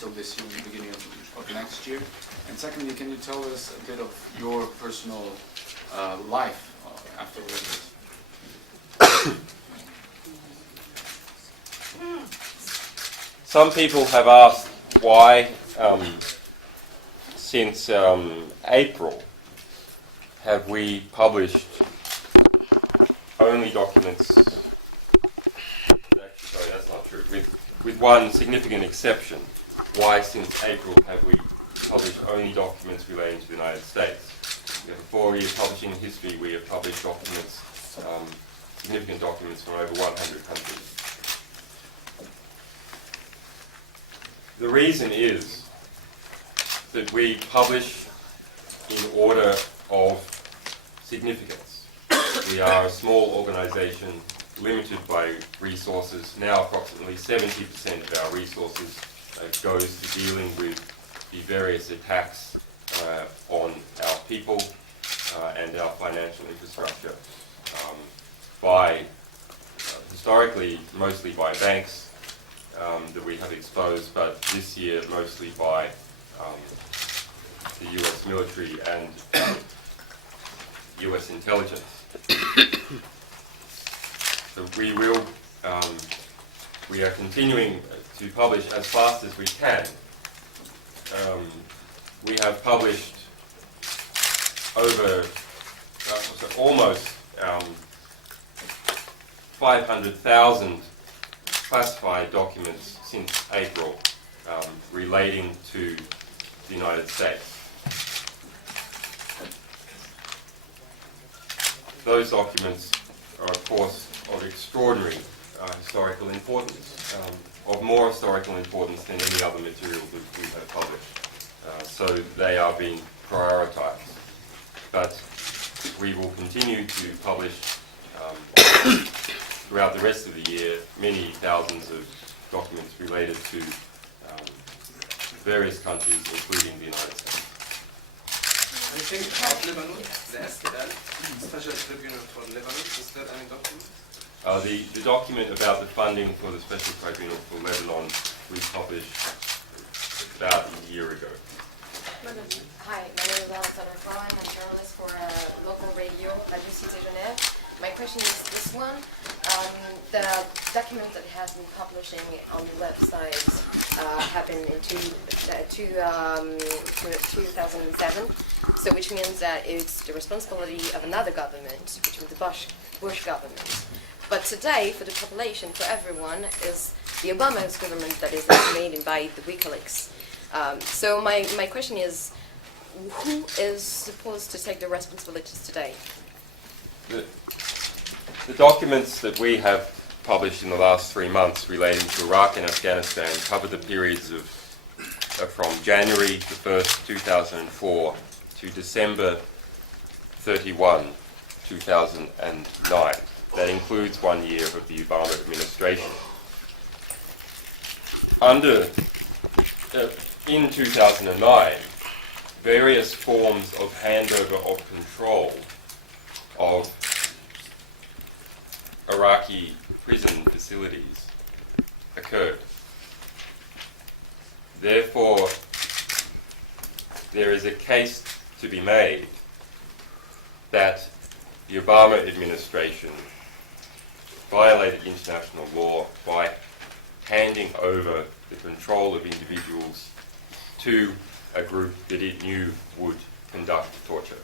until this year, the beginning of next year? And secondly, can you tell us a bit of your personal life afterwards? Some people have asked why, since April, have we published only documents. Actually, sorry, that's not true. With one significant exception, why since April have we published only documents relating to the United States? We have a 4-year publishing history. We have published documents, significant documents from over 100 countries. The reason is that we publish in order of significance. We are a small organisation, limited by resources. Now approximately 70% of our resources goes to dealing with the various attacks on our people and our financial infrastructure by, historically, mostly by banks that we have exposed, but this year mostly by the US military and US intelligence. So we are continuing to publish as fast as we can. We have published over almost 500,000 classified documents since April relating to the United States. Those documents are, of course, of extraordinary historical importance, of more historical importance than any other material that we have published. So they are being prioritized. But we will continue to publish throughout the rest of the year many thousands of documents related to various countries, including the United States. I think about Lebanon, the SPL, Special Tribunal for Lebanon, is there any document? The document about the funding for the Special Tribunal for Lebanon we published about a year ago. Hi, my name is Alexandra Frohn. I'm a journalist for a local radio, Radio Cité Genève. My question is this one. The document that has been publishing on the website happened in 2007, so which means that it's the responsibility of another government, which was the Bush government. But today, for the population, for everyone, is the Obama's government that is estimated by the WikiLeaks. So my question is, who is supposed to take the responsibilities today? The documents that we have published in the last 3 months relating to Iraq and Afghanistan cover the periods of from January the 1st, 2004 to December 31, 2009. That includes 1 year of the Obama administration. In 2009, various forms of handover of control of Iraqi prison facilities occurred. Therefore, there is a case to be made that the Obama administration violated international law by handing over the control of individuals to a group that it knew would conduct torture.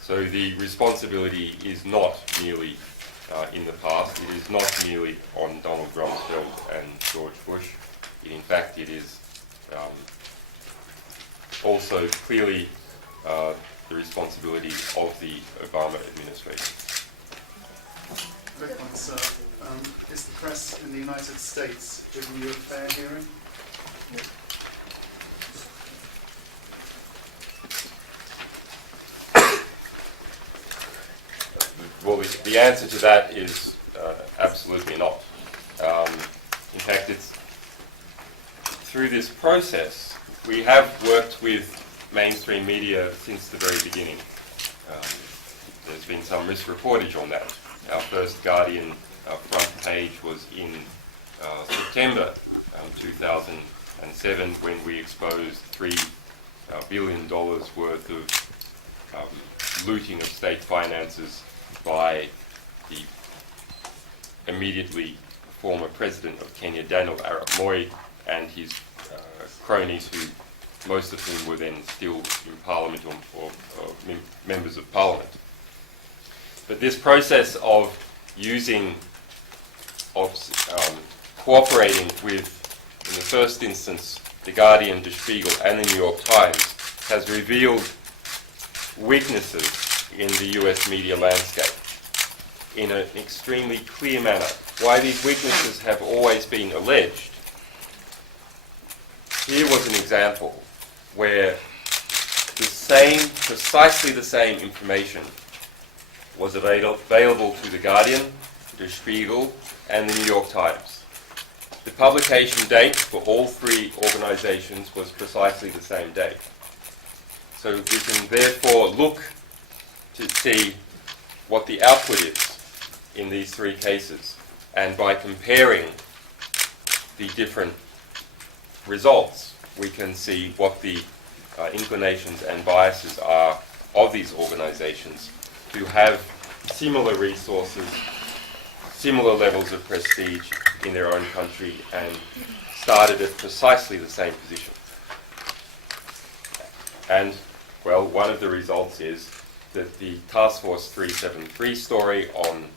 So the responsibility is not merely in the past, it is not merely on Donald Rumsfeld and George Bush. In fact, it is also clearly the responsibility of the Obama administration. Quick one, sir. Is the press in the United States giving you a fair hearing? Well, the answer to that is absolutely not. In fact, it's through this process, we have worked with mainstream media since the very beginning. There's been some misreportage on that. Our first Guardian front page was in September 2009. 2007 when we exposed $3 billion worth of looting of state finances by the immediately former president of Kenya, Daniel Arap Moi, and his cronies, who most of whom were then still in Parliament or members of Parliament. But this process of cooperating with, in the first instance, The Guardian, Der Spiegel, and the New York Times has revealed weaknesses in the US media landscape in an extremely clear manner. Why these weaknesses have always been alleged. Here was an example where precisely the same information was available to The Guardian, Der Spiegel, and the New York Times. The publication date for all three organizations was precisely the same date. So we can therefore look to see what the output is in these three cases. And by comparing the different results, we can see what the inclinations and biases are of these organizations who have similar resources, similar levels of prestige in their own country, and started at precisely the same position. And, well, one of the results is that the Task Force 373 story on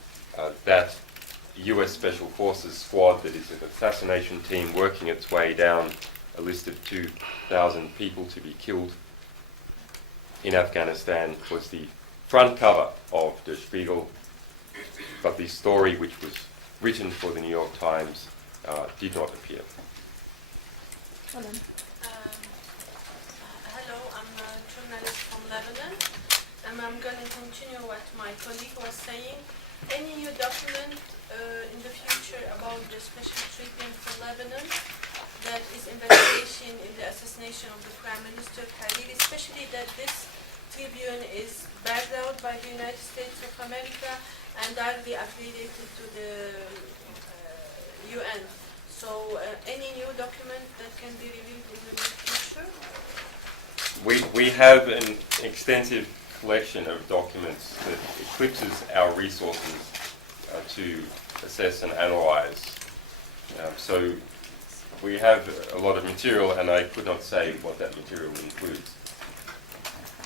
that US Special Forces squad that is an assassination team working its way down a list of 2,000 people to be killed in Afghanistan was the front cover of Der Spiegel, but the story which was written for the New York Times did not appear. Hello, I'm a journalist from Lebanon, and I'm going to continue what my colleague was saying. Any new document in the future about the special treatment for Lebanon, that is investigation in the assassination of the Prime Minister Hariri, especially that this tribune is backed out by the United States of America and directly affiliated to the UN. So any new document that can be reviewed in the near future? We have an extensive collection of documents that eclipses our resources to assess and analyze. So we have a lot of material, and I could not say what that material includes.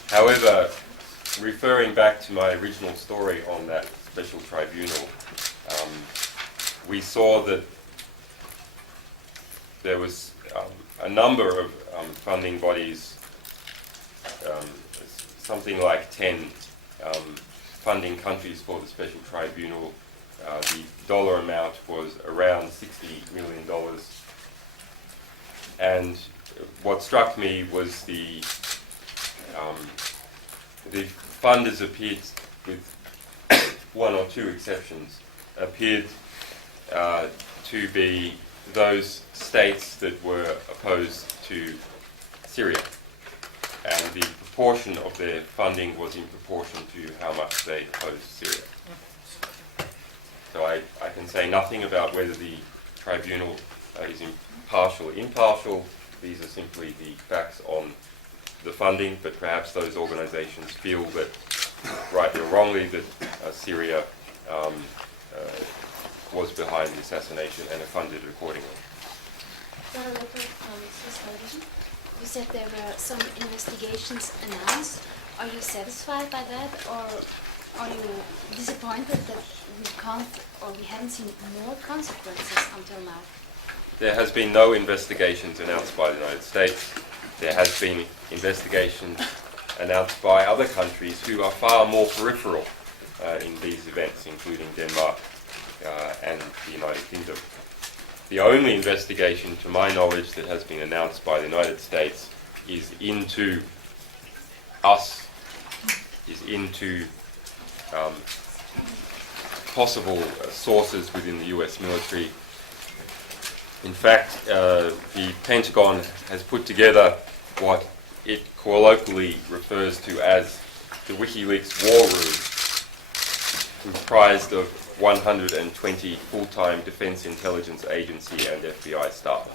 However, referring back to my original story on that special tribunal, we saw that there was a number of funding bodies, something like 10 funding countries for the special tribunal. The dollar amount was around $60 million. And what struck me was the funders appeared, with one or two exceptions, appeared to be those states that were opposed to Syria. And the proportion of their funding was in proportion to how much they opposed Syria. So I can say nothing about whether the tribunal is impartial or impartial. These are simply the facts on the funding, but perhaps those organizations feel that, rightly or wrongly, that Syria was behind the assassination and are funded accordingly. You said there were some investigations announced. Are you satisfied by that, or are you disappointed that we haven't seen more consequences until now? There has been no investigations announced by the United States. There has been investigations announced by other countries who are far more peripheral in these events, including Denmark and the United Kingdom. The only investigation, to my knowledge, that has been announced by the United States is into us, is into possible sources within the US military. In fact, the Pentagon has put together what it colloquially refers to as the WikiLeaks war room, comprised of 120 full-time Defense Intelligence Agency and FBI staff.